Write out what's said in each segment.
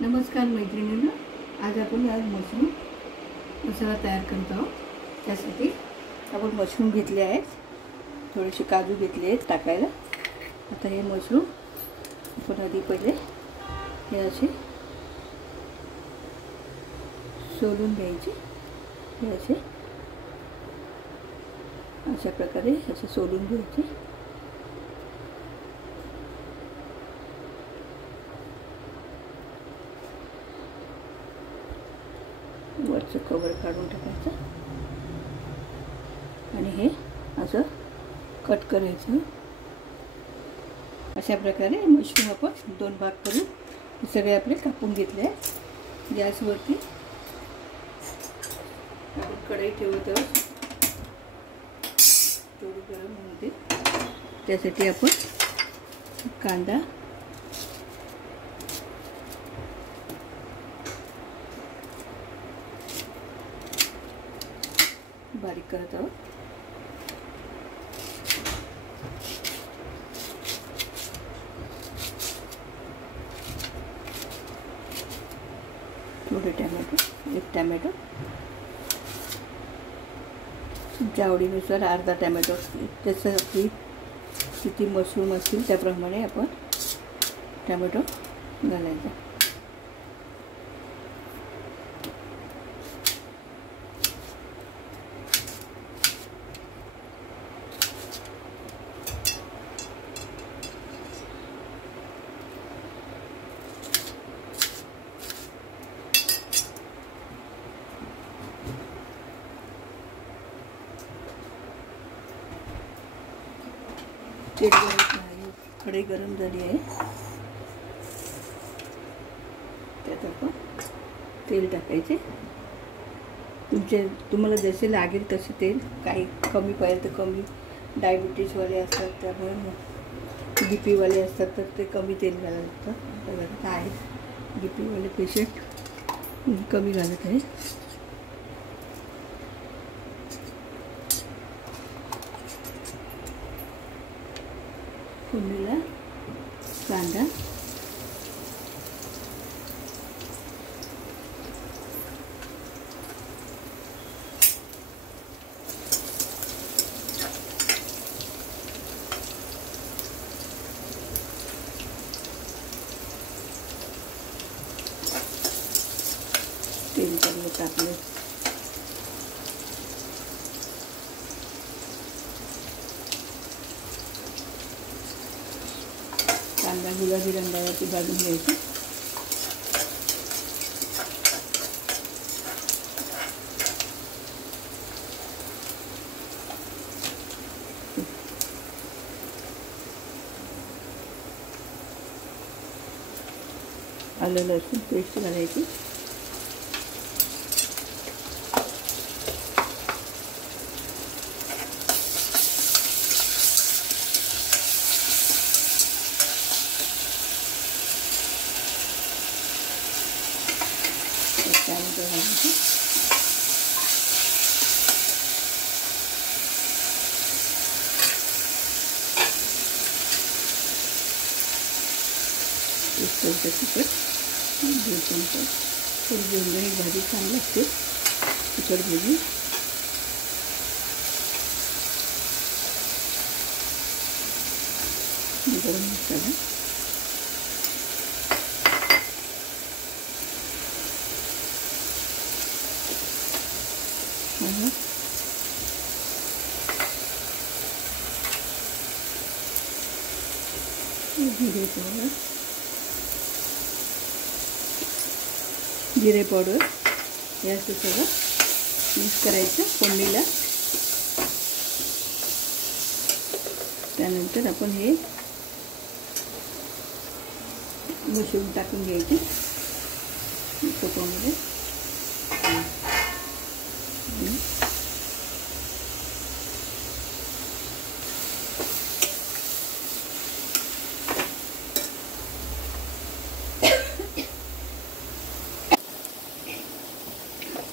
नमस्कार मैत्रिणींनो, आज मशरूम मसाला तयार करत आहोत। त्यासाठी आपण मशरूम घेतले आहेत, थोडेसे काजू घेतले आहेत टाकायला। आता हे मशरूम आपण आधी पहिले हे असे सोलून घ्यायचे। हे अशा प्रकारे असे सोलून घ्यायचे। वरचं कवर काढून टाकायचं आणि हे असं कट करायचं। अशा प्रकारे मशरूम आपण दोन भाग करून हे सगळे आपले कापून घेतले आहेत। गॅसवरती आपण कढई ठेवत आहोत, थोडी गरम होते। त्यासाठी आपण कांदा बारीक करत आहोत। थोडे टॅमॅटो, एक टॅमॅटो तुमच्या आवडीनुसार, अर्धा टॅमॅटो। त्याचं आपली किती मशरूम असतील त्याप्रमाणे आपण टॅमॅटो घालायचा। तेल गरम आहे, कढई गरम झाली आहे। त्यात आपण तेल टाकायचे। तुम्हाला जसे लागेल तसे तेल, काही कमी पाहिजे तर कमी। डायबिटीजवाले असतात त्यामुळे BP वाले असतात तर ते कमी तेल घालत असतात। आहेत BP वाले पेशंट कमी घालत आहे। फोडणीला कांदा, तेल चांगलं टाकलं। कांदा गुलाबी रंगावरती भाजून घ्यायचा। आलं लसूण पेस्ट घालायची। टॅमॅटो घालायचे। एक चमचा तिखट, 2 चमचा थोडी झणझणीत भाजी छान लागते तिखट भाजी। गरम मसाला, जिरे पावडर हे असं सगळं मिक्स करायचं फोडणीला। त्यानंतर आपण हे मशरूम टाकून घ्यायचे तुपामध्ये।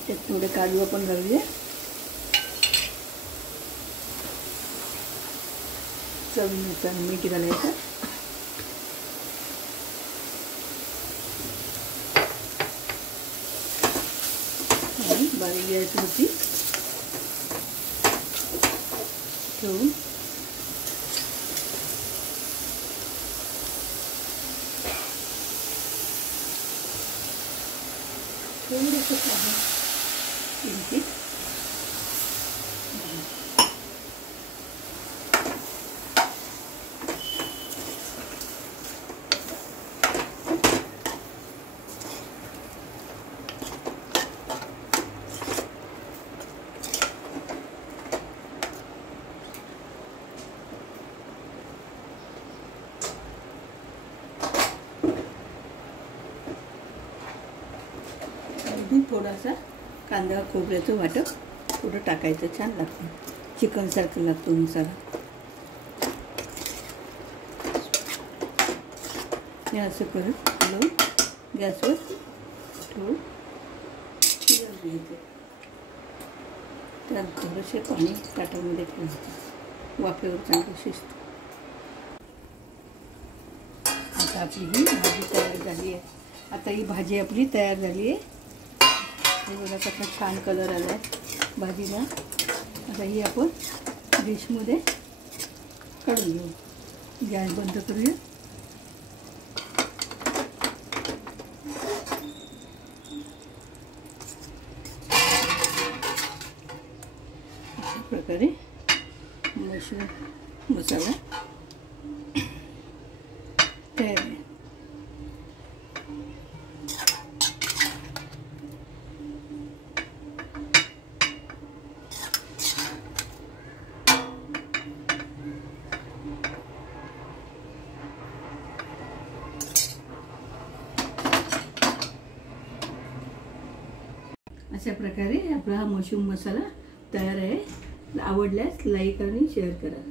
त्यात थोडे काजू आपण घालूया। चवीनुसार मीठ घालायचं। बारीक गॅसवरती ठेवून थोडंसं आहे किंचित थोडासा कांदा खोबऱ्याचं वाटप थोडं टाकायचं, छान लागतं, चिकनसारखं लागतो मसाला. हे असं करत हलवून गॅसवर ठेवून शिजवून घ्यायचं. त्यात थोडंसे पाणी ताटामध्ये ठेवायचं, वाफेवर चांगलं शिजतं. आता आपली ही भाजी तयार झाली आहे. आता ही भाजी आपली तयार झाली आहे. हे बघा कसा छान कलर आला आहे भाजीला. आता ही आपण डिशमध्ये काढून घेऊ. गॅस बंद करूया. अशा प्रकारे मशरूम मसाला तयार आहे. अशा प्रकारे आपला हा मशरूम मसाला तयार आहे. आवडल्यास लाईक आणि शेअर करा.